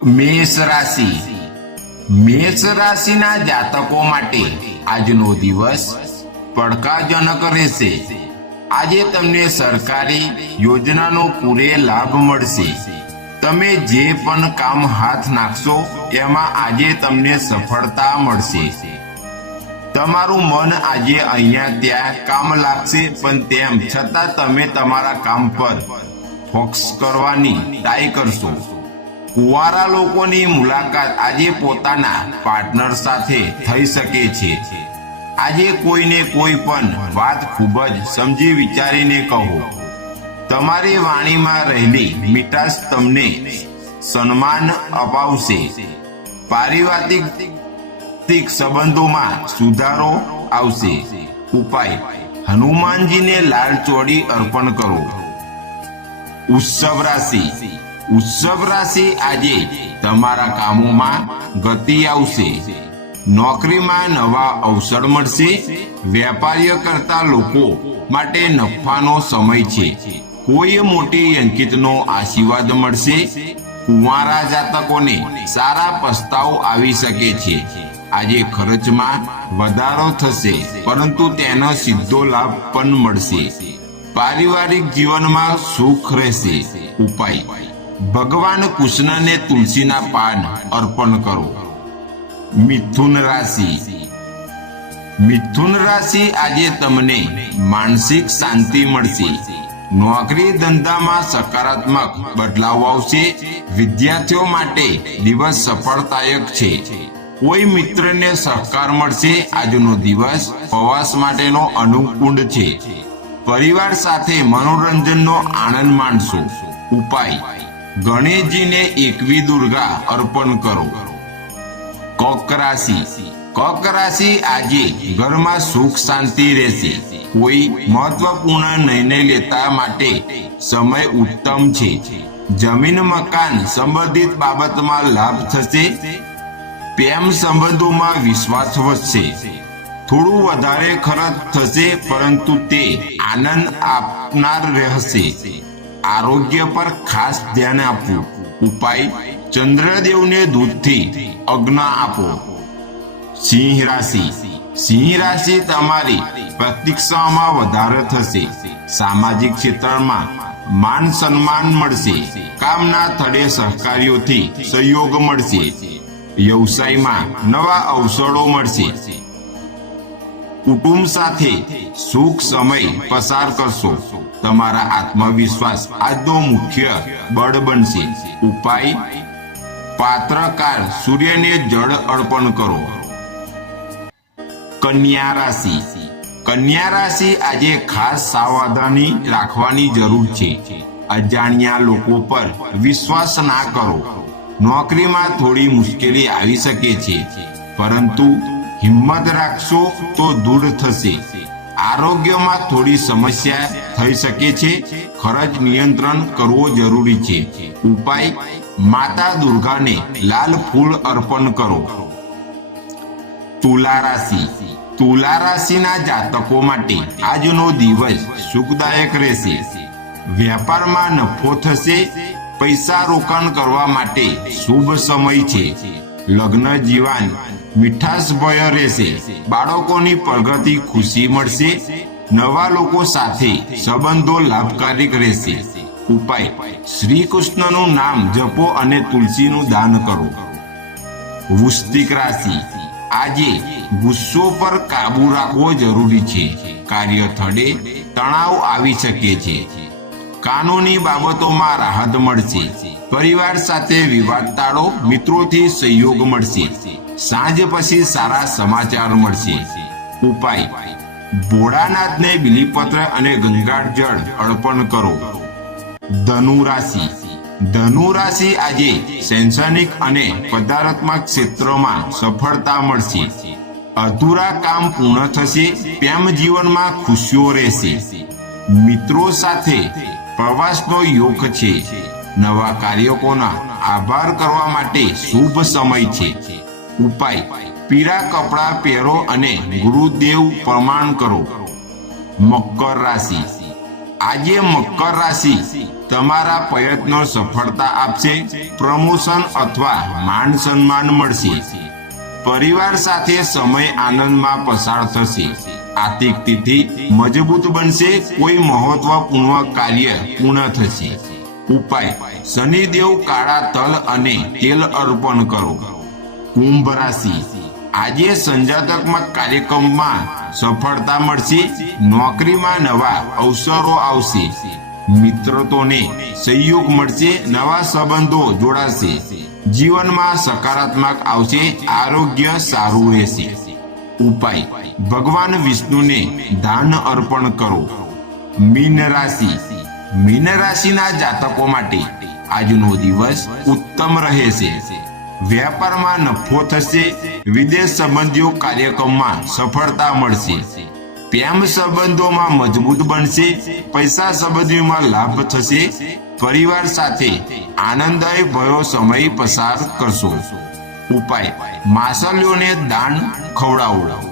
મેષ રાશિ મેષ રાશિના જાતકો માટે આજનો દિવસ પડકારજનક રહેશે। આજે તમને સરકારી યોજનાનો પૂરે લાભ મળશે। તમે જે પણ કામ હાથ નાખશો એમાં આજે તમને સફળતા મળશે। તમારું મન આજે અહીંયા ત્યાં કામ લાગશે, પણ તેમ છતાં તમે તમારા કામ પર ફોકસ કરવાની ટ્રાય કરશો। કુંવારા લોકોની મુલાકાત આજે પોતાના પાર્ટનર સાથે થઈ શકે છે। આજે કોઈને કોઈ પણ વાત ખૂબ જ સમજી વિચારીને કહો। તમારી વાણીમાં રહેલી મીઠાશ તમને સન્માન અપાવશે। પારિવારિક સંબંધોમાં સુધારો આવશે। ઉપાય: હનુમાનજીને લાલ ચોળી અર્પણ કરો। વૃષભ રાશિ આજે તમારા કામોમાં ગતિ આવશે। નોકરીમાં નવા અવસર મળશે। વેપારીઓ કરતા લોકો માટે નફાનો સમય છે। કોઈ મોટી અંકિતનો આશીર્વાદ મળશે। કુંવારા જાતકોને સારા પ્રસ્તાવ આવી શકે છે। આજે ખર્ચમાં વધારો થશે, પરંતુ તેનો સીધો લાભ પણ મળશે। પારિવારિક જીવનમાં સુખ રહેશે। ઉપાય: ભગવાન કૃષ્ણને તુલસીના પાન અર્પણ કરો। મિથુન રાશિ આજે તમને માનસિક શાંતિ મળશે। નોકરી ધંધામાં સકારાત્મક બદલાવ આવશે। વિદ્યાર્થીઓ માટે દિવસ સફળદાયક છે। કોઈ મિત્રને સહકાર મળશે। આજનો દિવસ પ્રવાસ માટેનો અનુકૂળ છે। પરિવાર સાથે મનોરંજનનો આનંદ માણશો। ઉપાય: ગણેશજીને એકવી દુર્ગા અર્પણ કરો। કર્ક રાશિ આજે ઘરમાં સુખ શાંતિ રહેશે। કોઈ મહત્વપૂર્ણ નિર્ણય લેતા માટે સમય ઉત્તમ છે। જમીન મકાન સંબંધિત બાબતમાં લાભ થશે। પ્રેમ સંબંધોમાં વિશ્વાસ વધશે। થોડું વધારે ખર્ચ થશે, પરંતુ તે આનંદ આપનાર રહેશે। આરોગ્ય પર ખાસ ધ્યાન આપવું। ઉપાય: ચંદ્રદેવને દૂધથી અગ્ન આપો। સિંહ રાશિ તમારી પ્રતીક્ષામાં વધારો થશે। સામાજિક ક્ષેત્રમાં માન સન્માન મળશે। કામના સ્થળે સહકારીઓથી સહયોગ મળશે। વ્યવસાયમાં નવા અવસરો મળશે। કુટુંબ સાથે સુખ સમય પસાર કરશો। તમારા આત્મવિશ્વાસ આજનો મુખ્ય બળ બનશે। ઉપાય: પાત્રકાર સૂર્યને જળ અર્પણ કરો। કન્યા રાશિ આજે ખાસ સાવધાની રાખવાની જરૂર છે। અજાણ્યા લોકો પર વિશ્વાસ ના કરો। નોકરીમાં થોડી મુશ્કેલી આવી શકે છે, પરંતુ હિંમત રાખશો તો દૂર થશે। આરોગ્યમાં થોડી સમસ્યા થઈ શકે છે। ખર્ચ નિયંત્રણ કરવો જરૂરી છે। ઉપાય: માતા દુર્ગાને લાલ ફૂલ અર્પણ કરો। તુલા રાશિના જાતકો માટે આજનો દિવસ સુખદાયક રહેશે। વેપારમાં નફો થશે। પૈસા રોકાણ કરવા માટે શુભ સમય છે। લગ્ન જીવન મીઠાશભર્યું રહેશે। બાળકોની પ્રગતિ ખુશી મળશે। નવા લોકો સાથે સંબંધો લાભકારક રહેશે। ઉપાય: શ્રી કૃષ્ણનું નામ જપો અને તુલસીનું દાન કરો। વૃશ્ચિક રાશિ આજે ગુસ્સો પર કાબુ રાખવો જરૂરી છે। કાર્યસ્થળે તણાવ આવી શકે છે। કાનૂની બાબતોમાં રાહત મળશે। પરિવાર સાથે વિવાદ ટાળો। મિત્રોથી સહયોગ મળશે। સાંજ પછી સારા સમાચાર મળશે। ઉપાય: ભોળાનાથને બિલીપત્ર અને ગંગાજળ અર્પણ કરો। ધનુ રાશિ આજે શૈક્ષણિક અને સ્પર્ધાત્મક ક્ષેત્રોમાં સફળતા મળશે। અધૂરા કામ પૂર્ણ થશે। પ્રેમ જીવનમાં ખુશીઓ રહેશે। મિત્રો સાથે પ્રવાસનો યોગ છે। નવા કાર્યકોના આભાર કરવા માટે શુભ સમય છે। ઉપાય: પીળા કપડાં પહેરો અને ગુરુદેવ પ્રણામ કરો। મકર આજે મકર રાશિ તમારા પ્રયત્નો સફળતા આપશે, પ્રમોશન અથવા માન સન્માન મળશે. પરિવાર સાથે સમય આનંદમાં પસાર થશે. આર્થિક સ્થિતિ મજબૂત બનશે, કોઈ મહત્વપૂર્ણ કાર્ય પૂર્ણ થશે. ઉપાય: શનિદેવ કાળા તલ અને તેલ અર્પણ કરો. કુંભ રાશિ આજે સંજાતકમાં કાર્યક્રમમાં સફળતા મળશે. નોકરીમાં નવા અવસરો આવશે. મિત્રતોને સહયોગ મળશે. નવા સંબંધો જોડાશે. જીવનમાં સકારાત્મક આવશે. આરોગ્ય સારું રહેશે. ઉપાય: ભગવાન વિષ્ણુને દાન અર્પણ કરો. મીન રાશિ રાશિના જાતકો માટે આજનો દિવસ ઉત્તમ રહેશે. વ્યાપારમાં નફો થશે. વિદેશ સંબંધીઓ કાર્યક્રમમાં સફળતા મળશે. પ્રેમ સંબંધોમાં મજબૂત બનશે. પૈસા સંબંધીઓમાં લાભ થશે. પરિવાર સાથે આનંદદાયી ભર્યો સમય પસાર કરશો. ઉપાય: માછલીઓને દાન ખવડાવો.